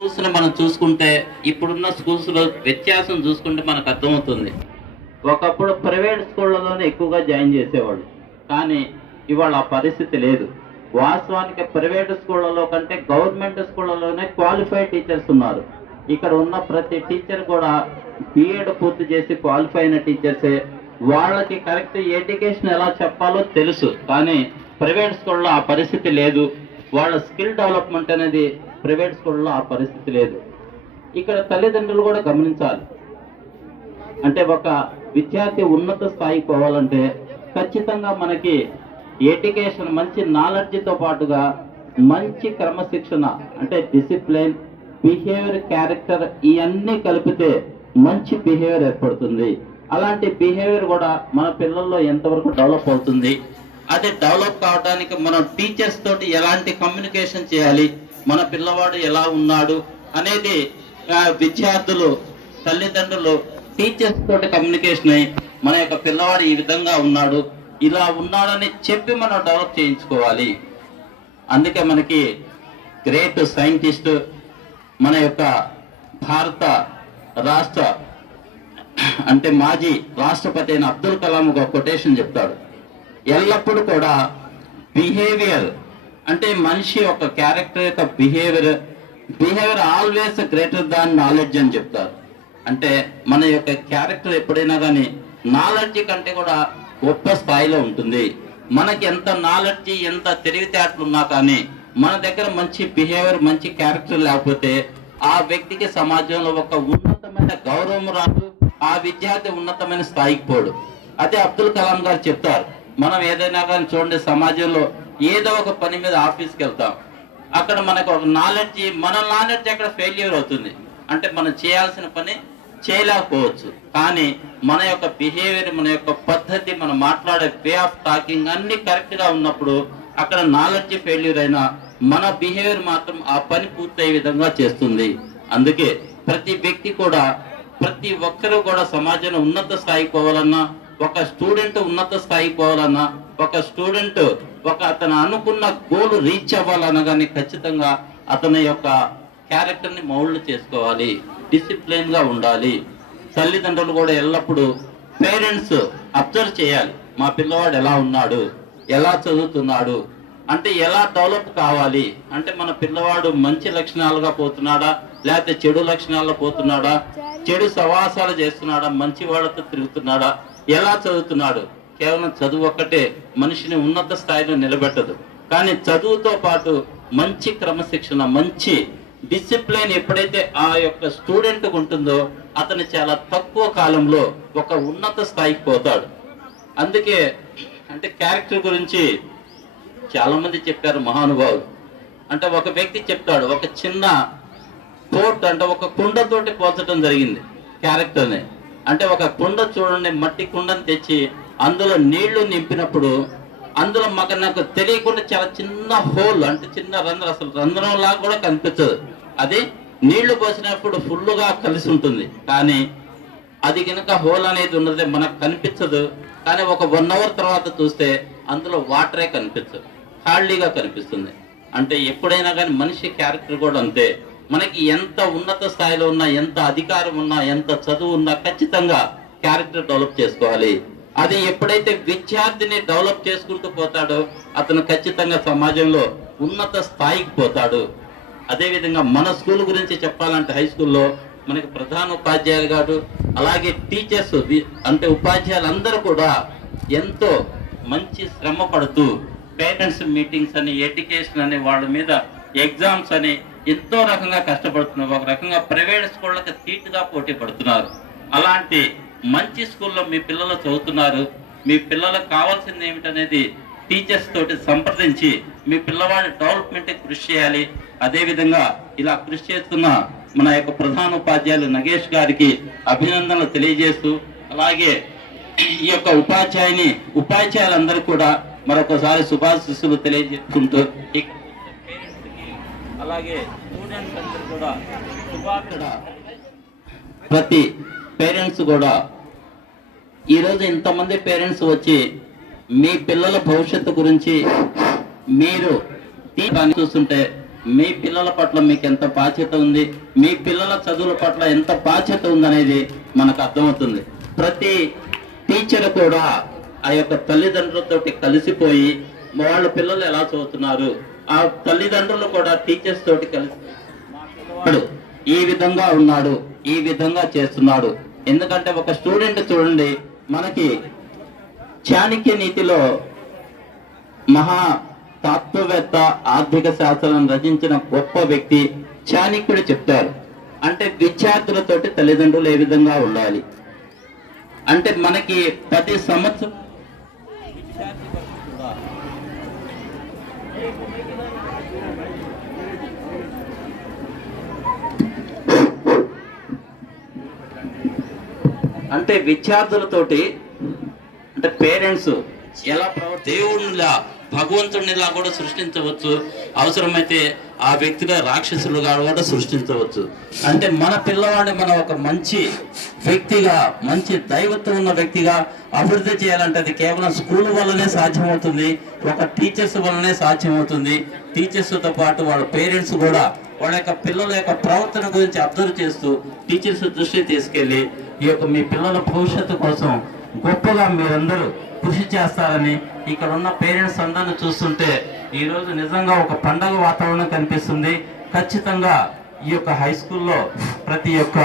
Schools మనం చూసుకుంటే ఇప్పుడున్న స్కూల్స్ లో వ్యత్యాసం చూసుకుంటే మనకు అర్థమవుతుంది. ఒకప్పుడు ప్రైవేట్ స్కూళ్ళలోనే ఎక్కువగా జాయిన్ చేసేవాళ్ళు, కానీ ఇవాళ ఆ పరిస్థితి లేదు. వాస్తవానికి ప్రైవేట్ స్కూళ్ళలో కంటే గవర్నమెంట్ స్కూళ్ళలోనే క్వాలిఫైడ్ టీచర్స్ ఉన్నారు. ఇక్కడ ఉన్న ప్రతి టీచర్ కూడా బిఎడ్ పూర్తి చేసి క్వాలిఫై అయిన టీచర్సే. వాళ్ళకి కరెక్ట్ ఎడ్యుకేషన్ ఎలా చెప్పాలో తెలుసు, కానీ ప్రైవేట్ స్కూల్లో ఆ పరిస్థితి లేదు. వాళ్ళ స్కిల్ డెవలప్మెంట్ అనేది ప్రైవేట్ స్కూల్లో ఆ పరిస్థితి లేదు. ఇక్కడ తల్లిదండ్రులు కూడా గమనించాలి. అంటే ఒక విద్యార్థి ఉన్నత స్థాయికి పోవాలంటే ఖచ్చితంగా మనకి ఎడ్యుకేషన్, మంచి నాలెడ్జ్తో పాటుగా మంచి క్రమశిక్షణ అంటే డిసిప్లిన్, బిహేవియర్, క్యారెక్టర్ ఇవన్నీ కలిపితే మంచి బిహేవియర్ ఏర్పడుతుంది. అలాంటి బిహేవియర్ కూడా మన పిల్లల్లో ఎంతవరకు డెవలప్ అవుతుంది, అదే డెవలప్ కావడానికి మనం టీచర్స్ తోటి ఎలాంటి కమ్యూనికేషన్ చేయాలి, మన పిల్లవాడు ఎలా ఉన్నాడు అనేది విద్యార్థులు, తల్లిదండ్రులు టీచర్స్ తోటి కమ్యూనికేషన్ అయ్యి మన యొక్క పిల్లవాడు ఈ విధంగా ఉన్నాడు, ఇలా ఉన్నాడని చెప్పి మనం డెవలప్ చేయించుకోవాలి. అందుకే మనకి గ్రేట్ సైంటిస్ట్, మన యొక్క భారత రాష్ట్ర అంటే మాజీ రాష్ట్రపతి అయిన అబ్దుల్ కలాం ఒక కొటేషన్ చెప్తాడు. ఎల్లప్పుడూ కూడా బిహేవియర్ అంటే మనిషి యొక్క క్యారెక్టర్ యొక్క behaviour always greater than knowledge అని చెప్తారు. అంటే మన యొక్క క్యారెక్టర్ ఎప్పుడైనా కానీ నాలెడ్జ్ కంటే కూడా గొప్ప స్థాయిలో ఉంటుంది. మనకి ఎంత నాలెడ్జ్, ఎంత తెలివితేటలు ఉన్నా కానీ మన దగ్గర మంచి బిహేవియర్, మంచి క్యారెక్టర్ లేకపోతే ఆ వ్యక్తికి సమాజంలో ఒక ఉన్నతమైన గౌరవం రాదు, ఆ విద్యార్థి ఉన్నతమైన స్థాయికి పోడు. అదే అబ్దుల్ కలాం గారు చెప్తారు. మనం ఏదైనా కానీ చూడండి, సమాజంలో ఏదో ఒక పని మీద ఆఫీస్కి వెళ్తాం, అక్కడ మనకు ఒక నాలెడ్జ్, మన నాలెడ్జ్ అక్కడ ఫెయిల్యూర్ అవుతుంది. అంటే మనం చేయాల్సిన పని చేయలేకపోవచ్చు, కానీ మన యొక్క బిహేవియర్, మన యొక్క పద్ధతి, మనం మాట్లాడే వే ఆఫ్ టాకింగ్ అన్ని కరెక్ట్ గా ఉన్నప్పుడు అక్కడ నాలెడ్జ్ ఫెయిల్యూర్ అయినా మన బిహేవియర్ మాత్రం ఆ పని పూర్తయ్యే విధంగా చేస్తుంది. అందుకే ప్రతి వ్యక్తి కూడా, ప్రతి ఒక్కరూ కూడా సమాజంలో ఉన్నత స్థాయికి పోవాలన్నా, ఒక స్టూడెంట్ ఉన్నత స్థాయికి పోవాలన్నా, ఒక స్టూడెంట్ అతను అనుకున్న గోల్ రీచ్ అవ్వాలన్నా కానీ ఖచ్చితంగా అతని యొక్క క్యారెక్టర్ ని మౌల్డ్ చేసుకోవాలి, డిసిప్లిన్ గా ఉండాలి. తల్లిదండ్రులు కూడా ఎల్లప్పుడూ పేరెంట్స్ అబ్జర్వ్ చేయాలి, మా పిల్లవాడు ఎలా ఉన్నాడు, ఎలా చదువుతున్నాడు, అంటే ఎలా డెవలప్ కావాలి, అంటే మన పిల్లవాడు మంచి లక్షణాలుగా పోతున్నాడా, లేకపోతే చెడు లక్షణాల్లో పోతున్నాడా, చెడు సవాసాలు చేస్తున్నాడా, మంచి వాళ్ళతో తిరుగుతున్నాడా, ఎలా చదువుతున్నాడు. కేవలం చదువు ఒక్కటే మనిషిని ఉన్నత స్థాయిలో నిలబెట్టదు, కానీ చదువుతో పాటు మంచి క్రమశిక్షణ, మంచి డిసిప్లిన్ ఎప్పుడైతే ఆ యొక్క స్టూడెంట్ ఉంటుందో అతను చాలా తక్కువ కాలంలో ఒక ఉన్నత స్థాయికి పోతాడు. అందుకే అంటే క్యారెక్టర్ గురించి చాలా మంది చెప్పారు మహానుభావులు. అంటే ఒక వ్యక్తి చెప్తాడు, ఒక చిన్న కోట్ అంటే ఒక కుండతోటి పోల్చడం జరిగింది క్యారెక్టర్ని. అంటే ఒక కుండ చూడండి, మట్టి కుండని తెచ్చి అందులో నీళ్లు నింపినప్పుడు అందులో నాకు తెలియకుండా చాలా చిన్న హోల్, అంటే చిన్న రంధ్రం, అసలు రంధ్రం లాగా కూడా కనిపించదు. అది నీళ్లు పోసినప్పుడు ఫుల్గా కలిసి ఉంటుంది, కానీ అది కనుక హోల్ అనేది ఉన్నది మనకు కనిపించదు. కానీ ఒక 1 hour తర్వాత చూస్తే అందులో వాటరే కనిపించదు, ఖాళీగా కనిపిస్తుంది. అంటే ఎప్పుడైనా కానీ మనిషి క్యారెక్టర్ కూడా అంతే. మనకి ఎంత ఉన్నత స్థాయిలో ఉన్నా, ఎంత అధికారం ఉన్నా, ఎంత చదువు ఉన్నా ఖచ్చితంగా క్యారెక్టర్ డెవలప్ చేసుకోవాలి. అది ఎప్పుడైతే విద్యార్థిని డెవలప్ చేసుకుంటూ పోతాడో అతను ఖచ్చితంగా సమాజంలో ఉన్నత స్థాయికి పోతాడు. అదేవిధంగా మన స్కూల్ గురించి చెప్పాలంటే హై స్కూల్లో మనకి ప్రధాన ఉపాధ్యాయులు గారు, అలాగే టీచర్స్ అంటే ఉపాధ్యాయులందరూ కూడా ఎంతో మంచి శ్రమ పడుతూ పేరెంట్స్ మీటింగ్స్ అని, ఎడ్యుకేషన్ అని, వాళ్ళ మీద ఎగ్జామ్స్ అని ఎంతో రకంగా కష్టపడుతున్నారు. ఒక రకంగా ప్రైవేట్ స్కూళ్ళకి ధీటుగా పోటీ పడుతున్నారు. అలాంటి మంచి స్కూల్లో మీ పిల్లలు చదువుతున్నారు. మీ పిల్లలకు కావాల్సింది ఏమిటనేది టీచర్స్ తోటి సంప్రదించి మీ పిల్లవాడి డెవలప్మెంట్ కృషి చేయాలి. అదేవిధంగా ఇలా కృషి చేస్తున్న మన యొక్క ప్రధాన ఉపాధ్యాయులు నగేష్ గారికి అభినందనలు తెలియజేస్తూ, అలాగే ఈ యొక్క ఉపాధ్యాయులందరూ కూడా మరొకసారి శుభాశీస్సులు తెలియజేసుకుంటూ, అలాగే స్టూడెంట్స్ అందరూ కూడా ప్రతి పేరెంట్స్ కూడా ఈరోజు ఇంతమంది పేరెంట్స్ వచ్చి మీ పిల్లల భవిష్యత్తు గురించి మీరు చూస్తుంటే మీ పిల్లల పట్ల మీకు ఎంత బాధ్యత ఉంది, మీ పిల్లల చదువుల పట్ల ఎంత బాధ్యత ఉందనేది మనకు అర్థమవుతుంది. ప్రతి టీచర్ కూడా ఆ యొక్క తల్లిదండ్రులతోటి కలిసిపోయి వాళ్ళ పిల్లలు ఎలా చదువుతున్నారు, ఆ తల్లిదండ్రులు కూడా టీచర్స్ తోటి కలిసి ఈ విధంగా ఉన్నాడు, ఈ విధంగా చేస్తున్నాడు. ఎందుకంటే ఒక స్టూడెంట్ చూడండి, మనకి చాణక్య నీతిలో మహా తత్వవేత్త ఆర్థిక శాస్త్రం రచించిన గొప్ప వ్యక్తి చాణక్యుడు చెప్తారు. అంటే విద్యార్థులతోటి తల్లిదండ్రులు ఏ విధంగా ఉండాలి అంటే మనకి 10 సంవత్సరం అంటే విద్యార్థులతోటి అంటే పేరెంట్స్ ఎలా దేవుడిలా భగవంతుడినిలా కూడా సృష్టించవచ్చు, అవసరమైతే ఆ వ్యక్తిగా రాక్షసులుగా కూడా సృష్టించవచ్చు. అంటే మన పిల్లవాడిని మనం ఒక మంచి వ్యక్తిగా, మంచి దైవత్వం ఉన్న వ్యక్తిగా అభివృద్ధి చేయాలంటే అది కేవలం స్కూల్ వల్లనే సాధ్యమవుతుంది, ఒక టీచర్స్ వల్లనే సాధ్యమవుతుంది. టీచర్స్తో పాటు వాళ్ళ పేరెంట్స్ కూడా వాళ్ళ యొక్క పిల్లల యొక్క ప్రవర్తన గురించి అబ్జర్వ్ చేస్తూ టీచర్స్ దృష్టి తీసుకెళ్లి ఈ యొక్క మీ పిల్లల భవిష్యత్తు కోసం గొప్పగా మీరందరూ కృషి చేస్తారని ఇక్కడ ఉన్న పేరెంట్స్ అందరిని చూస్తుంటే ఈరోజు నిజంగా ఒక పండగ వాతావరణం కనిపిస్తుంది. ఖచ్చితంగా ఈ యొక్క హై స్కూల్లో ప్రతి ఒక్క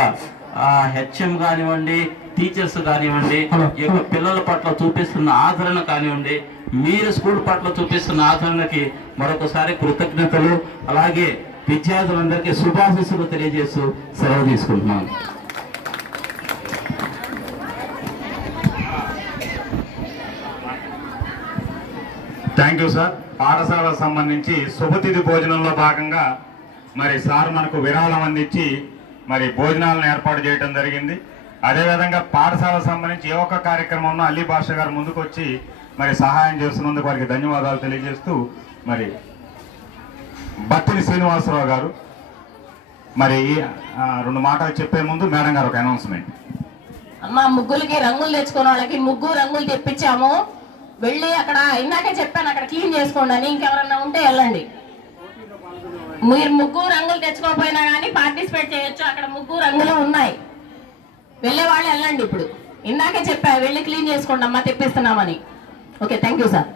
హెచ్ఎం కానివ్వండి, టీచర్స్ కానివ్వండి, ఈ యొక్క పిల్లల పట్ల చూపిస్తున్న ఆదరణ కానివ్వండి, మీరు స్కూల్ పట్ల చూపిస్తున్న ఆదరణకి మరొకసారి కృతజ్ఞతలు, అలాగే విద్యార్థులందరికీ శుభాశీస్సులు తెలియజేస్తూ సెలవు తీసుకుంటున్నాను. Thank you sir. పాఠశాలకు సంబంధించి శుభతిథి భోజనంలో భాగంగా మరి సార్ మనకు విరాళం అందించి మరి భోజనాలను ఏర్పాటు చేయడం జరిగింది. అదేవిధంగా పాఠశాలకు సంబంధించి ఏ ఒక్క కార్యక్రమంలో అల్లీ భాష గారు ముందుకు వచ్చి మరి సహాయం చేస్తున్నందుకు వారికి ధన్యవాదాలు తెలియజేస్తూ మరి బత్తిని శ్రీనివాసరావు గారు మరి 2 మాటలు చెప్పే ముందు మేడం గారు ఒక అనౌన్స్మెంట్. అమ్మ ముగ్గులకి రంగులు తెచ్చుకున్న వాళ్ళకి రంగులు తెప్పించాము. వెళ్ళి అక్కడ ఇందాకే చెప్పాను, అక్కడ క్లీన్ చేసుకోండి అని. ఇంకెవరన్నా ఉంటే వెళ్ళండి. మీరు రంగులు తెచ్చుకోకపోయినా కానీ పార్టిసిపేట్ చేయొచ్చు. అక్కడ రంగులు ఉన్నాయి, వెళ్ళే వాళ్ళు వెళ్ళండి. ఇప్పుడు ఇందాకే చెప్పా, వెళ్ళి క్లీన్ చేసుకోండి అమ్మా, తెప్పిస్తున్నామని. Okay, thank you sir.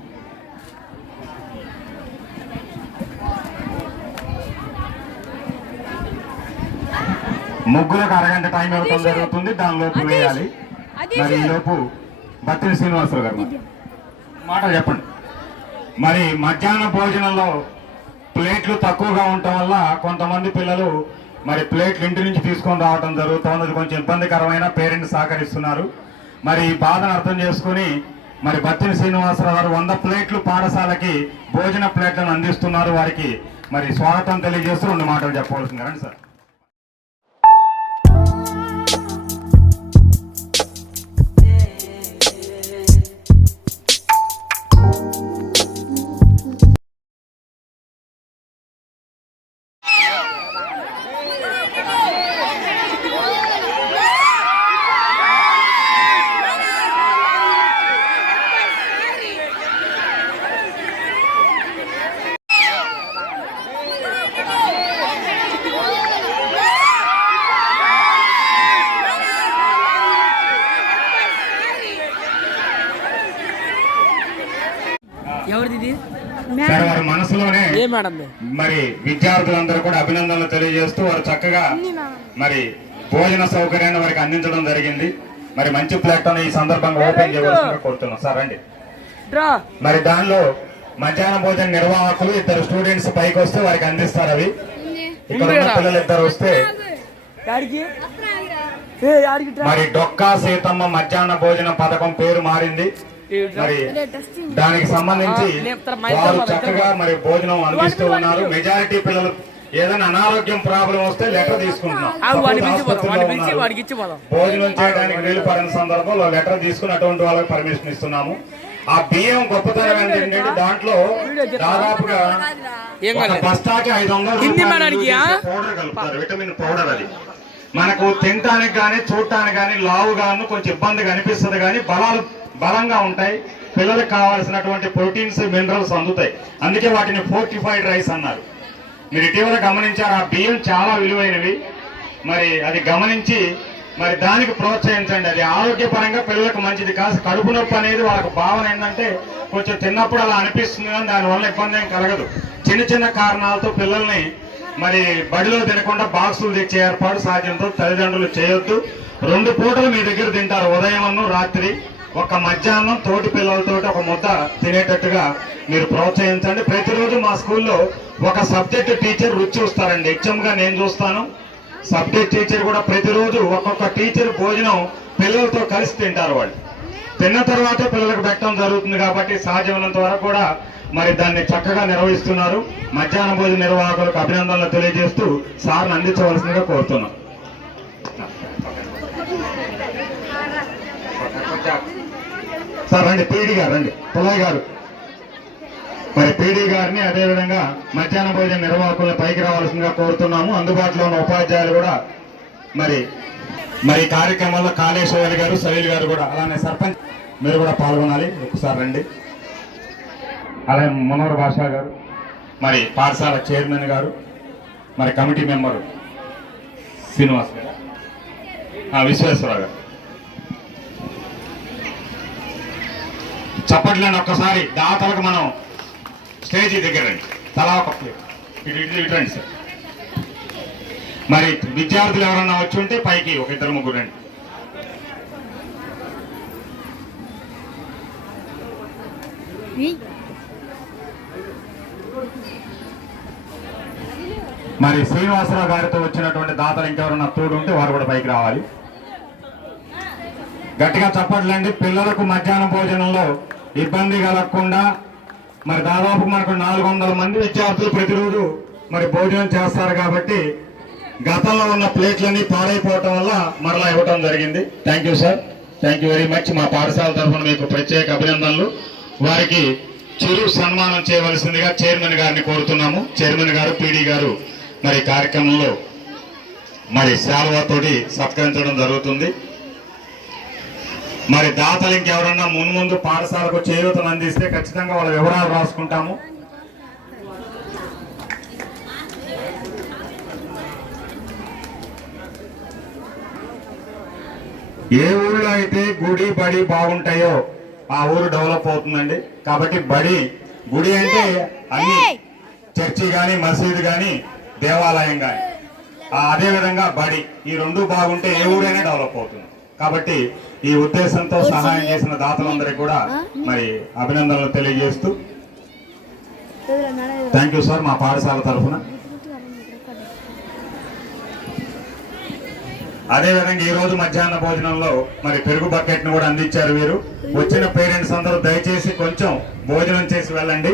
ముగ్గులకు అరగంట టైం ఇవ్వడం జరుగుతుంది, దాని లోపు వేయాలి. మరి ఈ లోపు బత్తిని శ్రీనివాసరావు గారు మాట చెప్పండి. మరి మధ్యాహ్న భోజనంలో ప్లేట్లు తక్కువగా ఉండటం వల్ల కొంతమంది పిల్లలు మరి ప్లేట్లు ఇంటి నుంచి తీసుకొని రావడం జరుగుతుంది. అది కొంచెం ఇబ్బందికరమైన, పేరెంట్స్ సహకరిస్తున్నారు. మరి ఈ బాధను అర్థం చేసుకుని మరి బత్తిని శ్రీనివాసరావు గారు 100 ప్లేట్లు పాఠశాలకి భోజన ప్లేట్లను అందిస్తున్నారు. వారికి మరి స్వాగతం తెలియజేస్తూ 2 మాటలు చెప్పవలసింది. రండి సార్. సరే, వారి మనసులోనే మరి విద్యార్థులందరూ కూడా అభినందనలు తెలియజేస్తూ వారు చక్కగా మరి భోజన సౌకర్యాన్ని వారికి అందించడం జరిగింది. మరి మంచి ప్లాట్ఫామ్ ఈ సందర్భంగా ఓపెన్ చేయవలసిందిగా కోరుతున్నాం. సార్ రండి. మరి దానిలో మధ్యాహ్న భోజన నిర్వాహకులు 2 స్టూడెంట్స్ పైకి వస్తే వారికి అందిస్తారు. అవి ఇక్కడ ఉన్న పిల్లలు 2 వస్తే మరి డొక్కా సీతమ్మ మధ్యాహ్న భోజన పథకం పేరు మారింది. మరి దానికి సంబంధించి వారు చక్కగా మరి భోజనం అందిస్తూ ఉన్నారు. మెజారిటీ పిల్లలు ఏదైనా అనారోగ్యం ప్రాబ్లం వస్తే లెటర్ తీసుకుంటున్నాం. భోజనం చేయడానికి వీలు పడిన సందర్భంలో లెటర్ తీసుకుని అటువంటి వాళ్ళకి పర్మిషన్ ఇస్తున్నాము. ఆ బియ్యం గొప్పతనం ఏంటంటే దాంట్లో దాదాపుగా బస్తాకి 500 పౌడర్ కలుపుతారు, విటమిన్ పౌడర్. అది మనకు తినటానికి కానీ చూడటానికి కానీ లావుగాను కొంచెం ఇబ్బందిగా అనిపిస్తుంది, కానీ బలంగా ఉంటాయి. పిల్లలకు కావాల్సినటువంటి ప్రోటీన్స్, మినరల్స్ అందుతాయి. అందుకే వాటిని ఫోర్టిఫైడ్ రైస్ అన్నారు. మీరు ఇటీవల గమనించారు, ఆ బియ్యం చాలా విలువైనవి. మరి అది గమనించి మరి దానికి ప్రోత్సహించండి. అది ఆరోగ్యపరంగా పిల్లలకు మంచిది కాదు. కడుపు నొప్పి అనేది వాళ్ళకు భావన ఏంటంటే కొంచెం తిన్నప్పుడు అలా అనిపిస్తుంది, కానీ దానివల్ల ఇబ్బంది ఏం కలగదు. చిన్న చిన్న కారణాలతో పిల్లల్ని మరి బడిలో తినకుండా బాక్సులు తెచ్చే ఏర్పాటు సాధ్యంతో తల్లిదండ్రులు చేయొద్దు. 2 పూటలు మీ దగ్గర తింటారు, ఉదయం రాత్రి. ఒక మధ్యాహ్నం తోటి పిల్లలతో ఒక ముద్ద తినేటట్టుగా మీరు ప్రోత్సహించండి. ప్రతిరోజు మా స్కూల్లో ఒక సబ్జెక్ట్ టీచర్ రుచి చూస్తారండి. హెచ్ఎంగా నేను చూస్తాను, సబ్జెక్ట్ టీచర్ కూడా ప్రతిరోజు ఒక్కొక్క టీచర్ భోజనం పిల్లలతో కలిసి తింటారు. వాళ్ళు తిన్న తర్వాతే పిల్లలకు పెట్టడం జరుగుతుంది. కాబట్టి సాధ్యమైనంత వరకు కూడా మరి దాన్ని చక్కగా నిర్వహిస్తున్నారు. మధ్యాహ్న భోజన నిర్వాహకులకు అభినందనలు తెలియజేస్తూ సార్ని అందించవలసిందిగా కోరుతున్నాం. సార్ రండి, పీడీ గారు రండి, పుల్లయ్య గారు. మరి పీడీ గారిని అదేవిధంగా మధ్యాహ్న భోజన నిర్వాహకులను పైకి రావాల్సిందిగా కోరుతున్నాము. అందుబాటులో ఉన్న ఉపాధ్యాయులు కూడా మరి కార్యక్రమంలో కాళేశ్వరి గారు, సలీల్ గారు కూడా, అలానే సర్పంచ్ మీరు కూడా పాల్గొనాలి. ఒకసారి రండి. అలాగే మనోహర్ భాషా గారు, మరి పాఠశాల చైర్మన్ గారు, మరి కమిటీ మెంబరు శ్రీనివాస్ గారు, విశ్వేశ్వరరావు గారు. చప్పట్లని ఒక్కసారి దాతలకు మనం స్టేజీ దగ్గర రండి. తలా ఒక ఇటు రండి సార్. మరి విద్యార్థులు ఎవరన్నా వచ్చి ఉంటే పైకి ఒక 2-3 రండి. మరి శ్రీనివాసరావు గారితో వచ్చినటువంటి దాతలు ఇంకెవరన్నా తోడు ఉంటే వారు కూడా పైకి రావాలి. గట్టిగా చప్పట్లండి. పిల్లలకు మధ్యాహ్నం భోజనంలో ఇబ్బంది కలగకుండా మరి దాదాపు మనకు 400 మంది విద్యార్థులు ప్రతిరోజు మరి భోజనం చేస్తారు. కాబట్టి గతంలో ఉన్న ప్లేట్లన్నీ పాడైపోవటం వల్ల మరలా ఇవ్వటం జరిగింది. Thank you sir, thank you very much. మా పాఠశాల తరఫున మీకు ప్రత్యేక అభినందనలు. వారికి చిరు సన్మానం చేయవలసిందిగా చైర్మన్ గారిని కోరుతున్నాము. చైర్మన్ గారు, పీడీ గారు మరి కార్యక్రమంలో మరి శాలువాతోటి సత్కరించడం జరుగుతుంది. మరి దాతలు ఇంకెవరన్నా ముందు పాఠశాలకు చేయూతను అందిస్తే ఖచ్చితంగా వాళ్ళ వివరాలు రాసుకుంటాము. ఏ ఊళ్ళో అయితే గుడి బడి బాగుంటాయో ఆ ఊరు డెవలప్ అవుతుందండి. కాబట్టి గుడి అంటే అన్ని చర్చి కానీ, మసీదు కానీ, దేవాలయం కానీ, అదేవిధంగా బడి, ఈ 2 బాగుంటే ఏ ఊరైనా డెవలప్ అవుతుంది. కాబట్టి ఈ ఉద్దేశంతో సహాయం చేసిన దాతలందరికీ కూడా మరి అభినందనలు తెలియజేస్తూ థ్యాంక్ యూ సార్. మా పాఠశాల తరఫున అదేవిధంగా ఈ రోజు మధ్యాహ్న భోజనంలో మరి పెరుగు బకెట్ ను కూడా అందించారు వీరు. వచ్చిన పేరెంట్స్ అందరూ దయచేసి కొంచెం భోజనం చేసి వెళ్ళండి.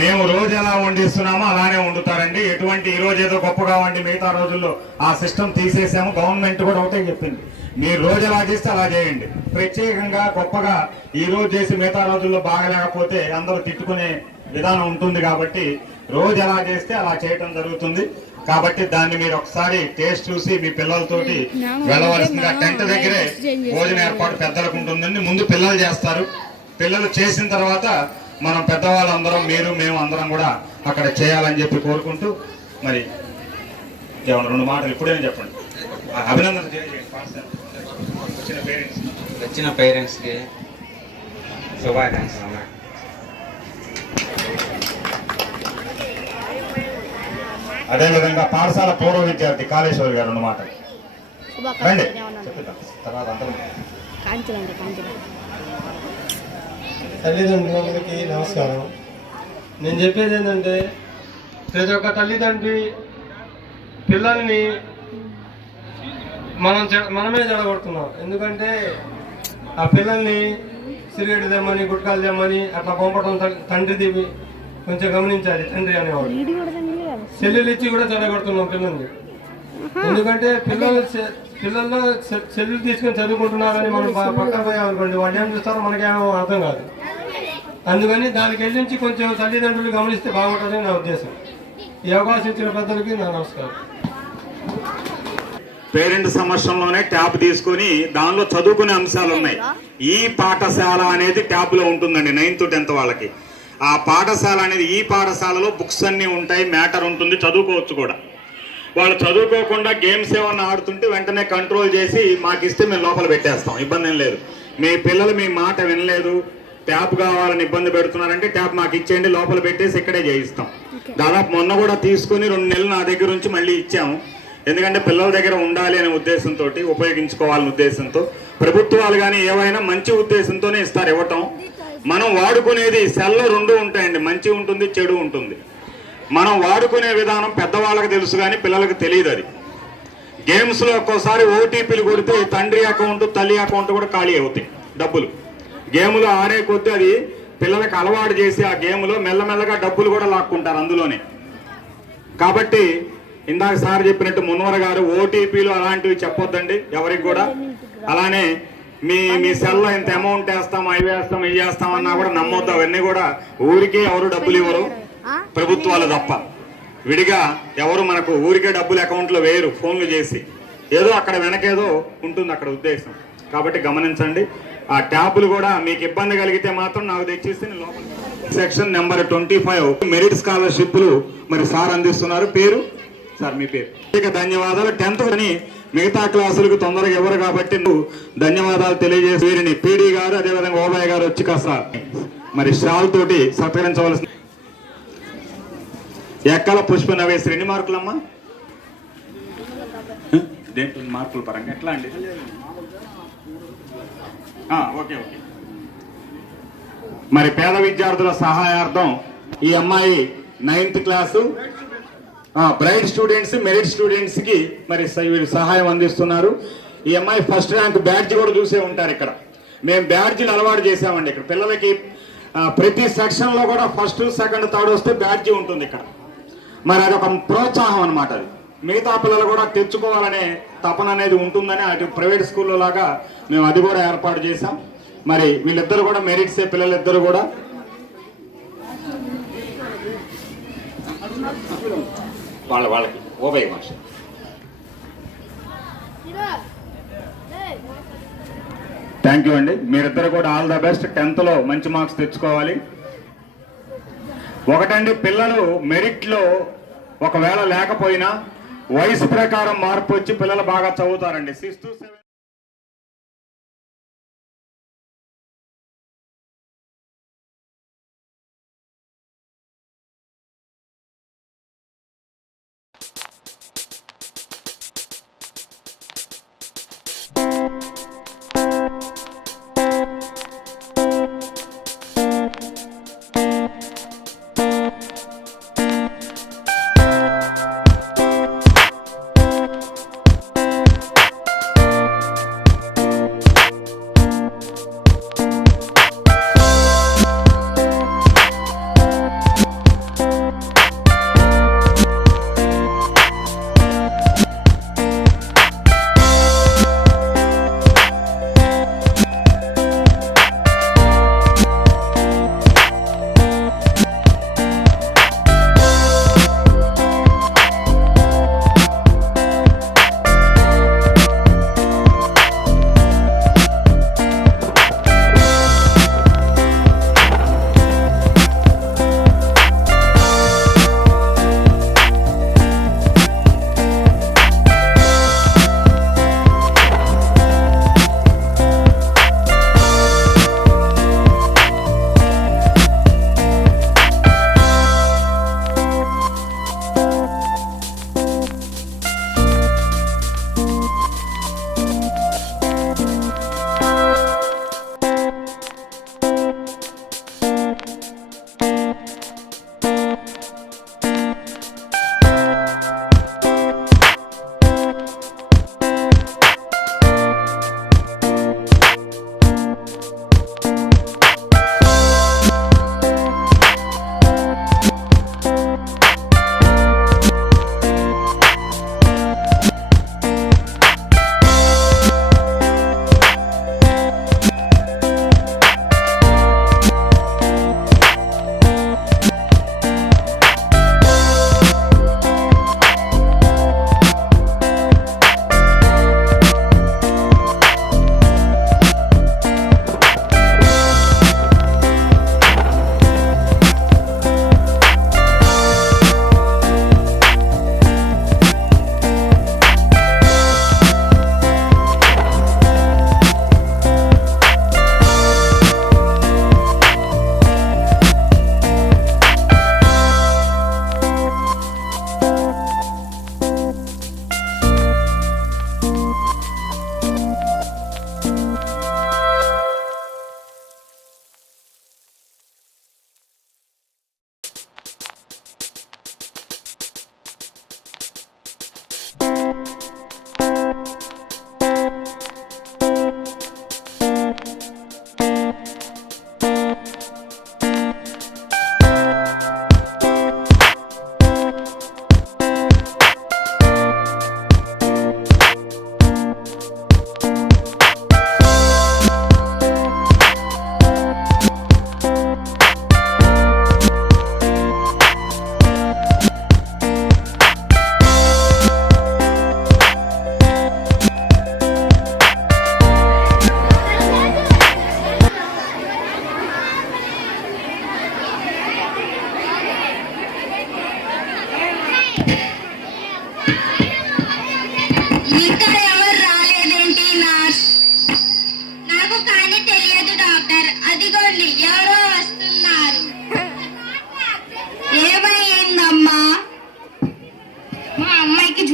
మేము రోజు ఎలా వండిస్తున్నామో అలానే వండుతారండి. ఎటువంటి ఈ రోజు ఏదో గొప్పగా వండి మిగతా రోజుల్లో ఆ సిస్టమ్ తీసేసాము. గవర్నమెంట్ కూడా ఒకటే చెప్పింది, మీరు రోజు ఎలా చేస్తే అలా చేయండి. ప్రత్యేకంగా గొప్పగా ఈ రోజు చేసి మిగతా రోజుల్లో బాగలేకపోతే అందరూ తిట్టుకునే విధానం ఉంటుంది. కాబట్టి రోజు ఎలా చేస్తే అలా చేయటం జరుగుతుంది. కాబట్టి దాన్ని మీరు ఒకసారి టేస్ట్ చూసి మీ పిల్లలతోటి వెళ్ళవలసిందిగా. టెంట్ దగ్గరే భోజన ఏర్పాటు పెద్దలకు ఉంటుందండి. ముందు పిల్లలు చేస్తారు. పిల్లలు చేసిన తర్వాత మనం పెద్దవాళ్ళందరం, మేము అందరం కూడా అక్కడ చేయాలని చెప్పి కోరుకుంటూ మరి కేవలం 2 మాటలు ఇప్పుడేనే చెప్పండి. అభినందన వచ్చిన పేరెంట్స్కి శుభాకాంక్షలు. అదేవిధంగా పాఠశాల పూర్వ విద్యార్థి కాళేశ్వరి గారు 2 మాటలు రండి. తల్లిదండ్రులందరికీ నమస్కారం. నేను చెప్పేది ఏంటంటే ప్రతి ఒక్క తల్లిదండ్రి పిల్లల్ని మనమే చెడగొడుతున్నాం. ఎందుకంటే ఆ పిల్లల్ని సిగరెట్ తెమ్మని, గుట్కాలు తెమ్మని అట్లా పంపడం తండ్రిది కొంచెం గమనించాలి. తండ్రి అనేవాడు సెల్లులు ఇచ్చి కూడా చెడగొడుతున్నాం పిల్లల్ని. ఎందుకంటే పిల్లల్లో సెల్లులు తీసుకొని చదువుకుంటున్నారని మనం పక్కన పోయామనుకోండి, వాళ్ళు ఏం చూస్తారో మనకేమో అర్థం కాదు. అందుకని దానికి వెళ్ళించి కొంచెం తల్లిదండ్రులు గమనిస్తే బాగుంటుందని నా ఉద్దేశం. ఈ అవకాశం ఇచ్చిన పెద్దలకి నా నమస్కారం. పేరెంట్ సమక్షంలోనే ట్యాబ్ తీసుకొని దానిలో చదువుకునే అంశాలు ఉన్నాయి. ఈ పాఠశాల అనేది ట్యాబ్ లో ఉంటుందండి 9th to 10th వాళ్ళకి. ఆ పాఠశాల అనేది ఈ పాఠశాలలో బుక్స్ అన్నీ ఉంటాయి, మ్యాటర్ ఉంటుంది, చదువుకోవచ్చు కూడా. వాళ్ళు చదువుకోకుండా గేమ్స్ ఏమన్నా ఆడుతుంటే వెంటనే కంట్రోల్ చేసి మాకు ఇస్తే మేము లోపల పెట్టేస్తాం, ఇబ్బంది ఏం లేదు. మీ పిల్లలు మీ మాట వినలేదు, ట్యాప్ కావాలని ఇబ్బంది పెడుతున్నారంటే ట్యాప్ మాకు ఇచ్చేయండి, లోపల పెట్టేసి ఇక్కడే చేయిస్తాం. దాదాపు మొన్న కూడా తీసుకుని 2 నెలలు నా దగ్గర నుంచి మళ్ళీ ఇచ్చాము. ఎందుకంటే పిల్లల దగ్గర ఉండాలి అనే ఉద్దేశంతో, ఉపయోగించుకోవాలనే ఉద్దేశంతో. ప్రభుత్వాలు కానీ ఏవైనా మంచి ఉద్దేశంతోనే ఇస్తారు, ఇవ్వటం. మనం వాడుకునేది సెల్లో 2 ఉంటాయండి, మంచి ఉంటుంది, చెడు ఉంటుంది. మనం వాడుకునే విధానం పెద్దవాళ్ళకి తెలుసు కానీ పిల్లలకు తెలియదు. అది గేమ్స్లో ఒక్కోసారి ఓటీపీలు కొడితే తండ్రి అకౌంట్, తల్లి అకౌంట్ కూడా ఖాళీ అవుతాయి డబ్బులు. గేములో ఆడే కొద్దీ అది పిల్లలకు అలవాటు చేసి ఆ గేమ్లో మెల్లమెల్లగా డబ్బులు కూడా లాక్కుంటారు అందులోనే. కాబట్టి ఇందాక సార్ చెప్పినట్టు మున్వర గారు ఓటీపీలు అలాంటివి చెప్పొద్దండి ఎవరికి కూడా. అలానే మీ సెల్లో ఇంత అమౌంట్ వేస్తాం, అవి వేస్తాం, ఇవి వేస్తాం అన్నా కూడా నమ్మొద్దు. అవన్నీ కూడా ఊరికే ఎవరు డబ్బులు ఇవ్వరు, ప్రభుత్వాలు తప్ప. విడిగా ఎవరు మనకు ఊరికే డబ్బులు అకౌంట్లో వేయరు, ఫోన్లు చేసి. ఏదో అక్కడ వెనకేదో ఉంటుంది అక్కడ ఉద్దేశం. కాబట్టి గమనించండి. ఆ ట్యాబ్లు కూడా మీకు ఇబ్బంది కలిగితే మాత్రం నాకు తెచ్చిస్తే నేను లోపల. సెక్షన్ నెంబర్ 25 మెరిట్ స్కాలర్షిప్లు మరి సార్ అందిస్తున్నారు. పేరు సార్, మీ పేరు? ధన్యవాదాలు. 10th అని మిగతా క్లాసులకు తొందరగా ఇవ్వరు కాబట్టి నువ్వు ధన్యవాదాలు తెలియజేసి వీరిని పీడీ గారు అదేవిధంగా ఓబాయ్ గారు వచ్చి కాస్త మరి షాల్ తోటి సత్కరించవలసిన. ఎక్కల పుష్ప నవేశ్వరి ఎన్ని మార్కులమ్మా? దేంట్లో మార్కుల పరంగా ఎట్లా అండి? Okay okay. మరి పేద విద్యార్థుల సహాయార్థం ఈ అమ్మాయి 9th class bright students, merit students కి మరి వీరు సహాయం అందిస్తున్నారు. ఈ అమ్మాయి ఫస్ట్ ర్యాంక్ బ్యాడ్జ్ కూడా చూసే ఉంటారు. ఇక్కడ మేము బ్యాడ్జీలు అలవాటు చేసామండి. ఇక్కడ పిల్లలకి ప్రతి సెక్షన్ లో కూడా 1st, 2nd, 3rd వస్తే బ్యాడ్జీ ఉంటుంది ఇక్కడ. మరి అదొక ప్రోత్సాహం అనమాట. అది మిగతా పిల్లలు కూడా తెచ్చుకోవాలనే తపన అనేది ఉంటుందని అటు ప్రైవేట్ స్కూల్లో లాగా మేము అది కూడా ఏర్పాటు చేశాం. మరి వీళ్ళిద్దరు కూడా మెరిట్సే, పిల్లలిద్దరు కూడా. వాళ్ళకి ఓబై మాస్టర్. థ్యాంక్ యూ అండి. మీరిద్దరు కూడా ఆల్ ద బెస్ట్. 10th లో మంచి మార్క్స్ తెచ్చుకోవాలి. ఒకటండి, పిల్లలు మెరిట్లో ఒకవేళ లేకపోయినా వయసు ప్రకారం మార్పు వచ్చి పిల్లలు బాగా చదువుతారండి. 6th to 7th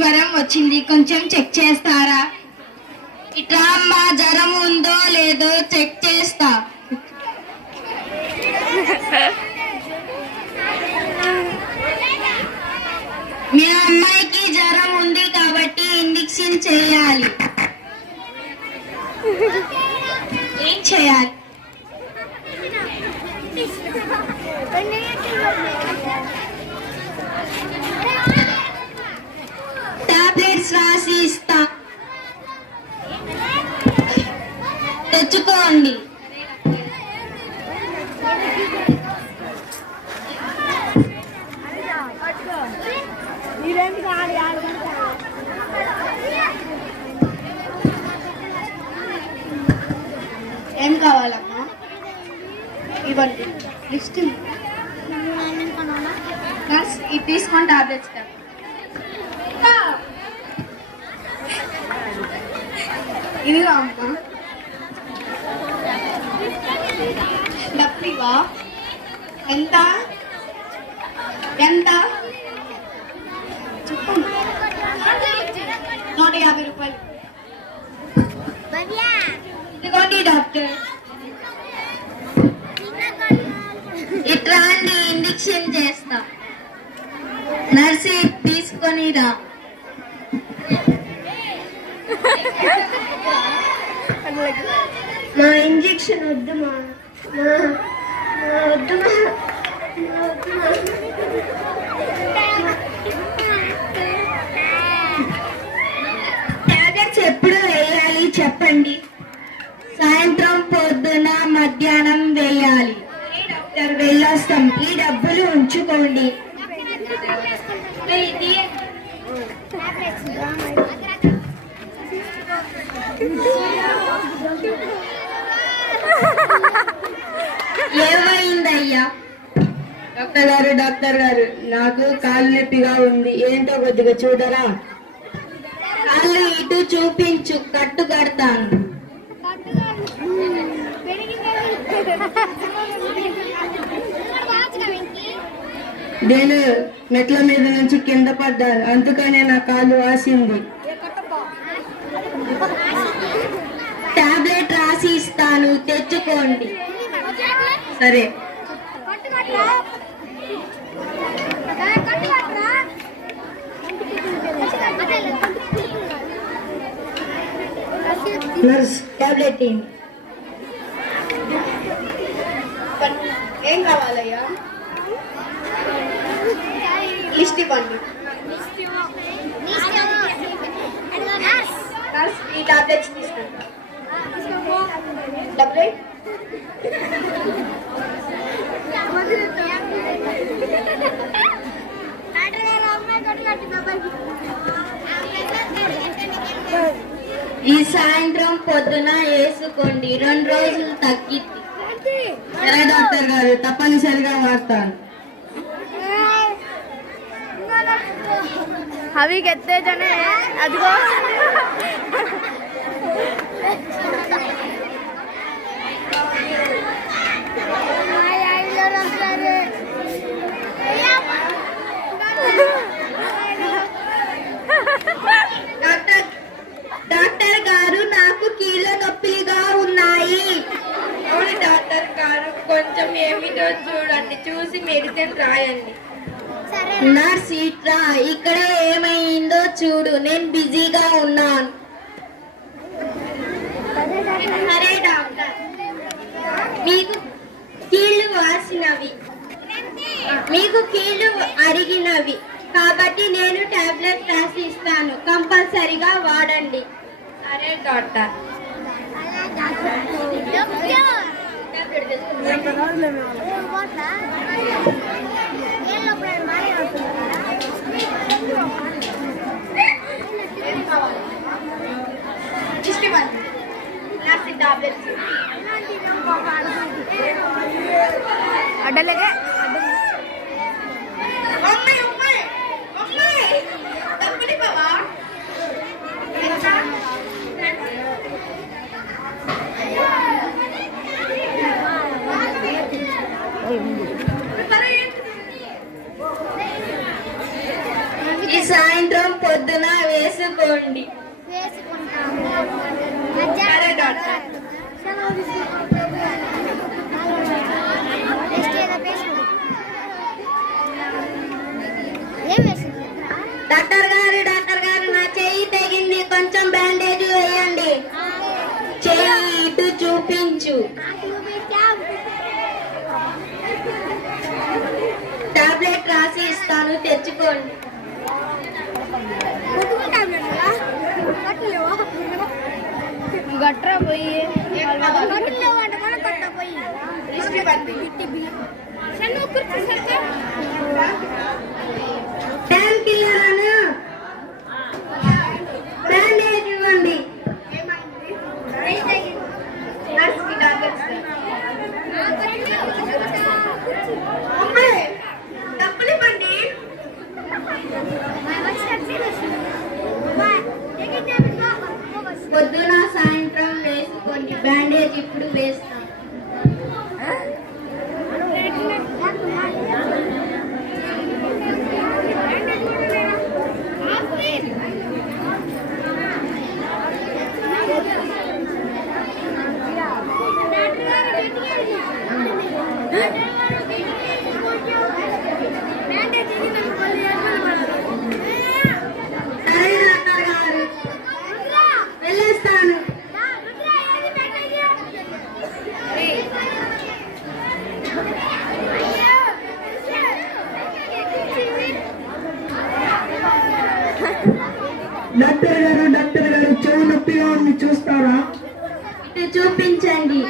జ్వరం వచ్చింది, కొంచెం చెక్ చేస్తారా? ఇట్లా అమ్మా, జ్వరం ఉందో లేదో చెక్ చేస్తా. మీ అమ్మాయికి జ్వరం ఉంది కాబట్టి ఇంజెక్షన్ చేయాలి. ఏం చేయాలి? టాబ్లెట్స్ రాసి ఇస్తా, తెచ్చుకోండి. ఏం కావాలమ్మా? ఇవ్వండి లిస్ట్. నర్స్, ఇది తీసుకోండి టాబ్లెట్స్. ఇదిగా అమ్మా. డబ్బివా? ఎంత ఎంత చెప్పండి. 150 రూపాయలు. ఇదిగోండి డాక్టర్. ఇట్లా ఇంజెక్షన్ చేస్తా. నర్సి తీసుకొని రా. మా ఇంజెక్షన్ వద్దు మా వద్దు మా. టాబ్లెట్స్ ఎప్పుడు వేయాలి చెప్పండి? సాయంత్రం, పొద్దున, మధ్యాహ్నం వేయాలి. డాక్టర్, వెళ్ళొస్తాం. ఈ డబ్బులు ఉంచుకోండి. ఏమైందయ్యా? డాక్టర్ గారు నాకు కాలు నొప్పిగా ఉంది, ఏంటో కొద్దిగా చూడరా? కాళ్ళు ఇటు చూపించు, కట్టు కడతాను. నేను మెట్ల మీద నుంచి కింద పడ్డాను, అందుకనే నా కాలు వాసింది. టాబ్లెట్ రాసి ఇస్తాను, తెచ్చుకోండి. సరే. నర్స్, టాబ్లెట్ ఏం కావాలయ్యా? లిస్ట్ ఇవ్వండి. నర్స్, ఈ టాబ్లెట్స్ తీసుకుంటా. డబ్బులు ఈ సాయంత్రం పొద్దున వేసుకోండి, 2 రోజులు తగ్గిద్ది. సరే డాక్టర్ గారు, తప్పనిసరిగా వాడతాను. అవి ఎత్తేజనే అదిగో డాక్టర్ గారు, నాకు కీళ్ళ నొప్పిగా ఉన్నాయి. అవును డాక్టర్ గారు, కొంచెం ఏమిటో చూడండి, చూసి మెడిసిన్ రాయండి. నర్స్, ఇట్రా, ఇక్కడ ఏమైందో చూడు, నేను బిజీగా ఉన్నాను. సరే డాక్టర్. మీకు కీళ్ళు వాసినవి, మీకు కీళ్ళు అరిగినవి కాబట్టి నేను టాబ్లెట్ రాసి ఇస్తాను, కంపల్సరిగా వాడండి. సరే డాక్టర్. అడ్డలేగా ఈ సాయంత్రం పొద్దున వేసుకోండి. సరే డాక్టర్. డాక్టర్ గారు నా చెయ్యి తెగింది, కొంచెం బ్యాండేజ్ వేయండి. చెయ్యి ఇటు చూపించు. టాబ్లెట్ రాసి ఇస్తాను, తెచ్చుకోండి. గట్రా పోయి టైం పిల్లలను బ్యాండేజ్ ఇవ్వండి. నర్స్కి టాబ్లెట్స్ డబ్బులు ఇవ్వండి. పొద్దున సాయంత్రం వేసుకోండి. బ్యాండేజ్ ఇప్పుడు వేస్తాం. సరే డాక్టర్ గారు, వెళ్ళేస్తాను. డాక్టర్ గారు చెవు నొప్పిగా ఉంది, చూస్తారా? ఇటు చూపించండి.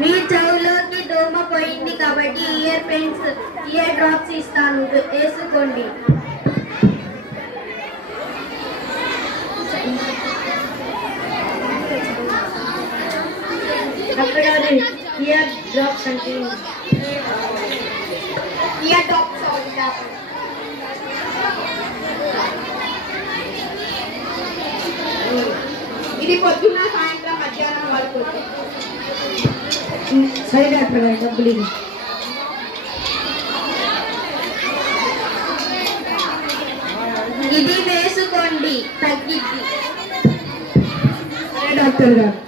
మీ చెవులోకి దోమ పోయింది కాబట్టి ఇయర్ డ్రాప్స్ ఇస్తాను, వేసుకోండి. డాక్టర్ గారు, ఇయర్ డ్రాప్స్ అంటే ఇయర్ డ్రాప్స్ ఇది పొద్దున్న సాయంత్రం మధ్యాహ్నం వరకు. సరే డాక్టర్ గారు, డబ్బులు ఇవ్వు. ఇది వేసుకోండి, తగ్గిద్ది. సరే డాక్టర్ గారు.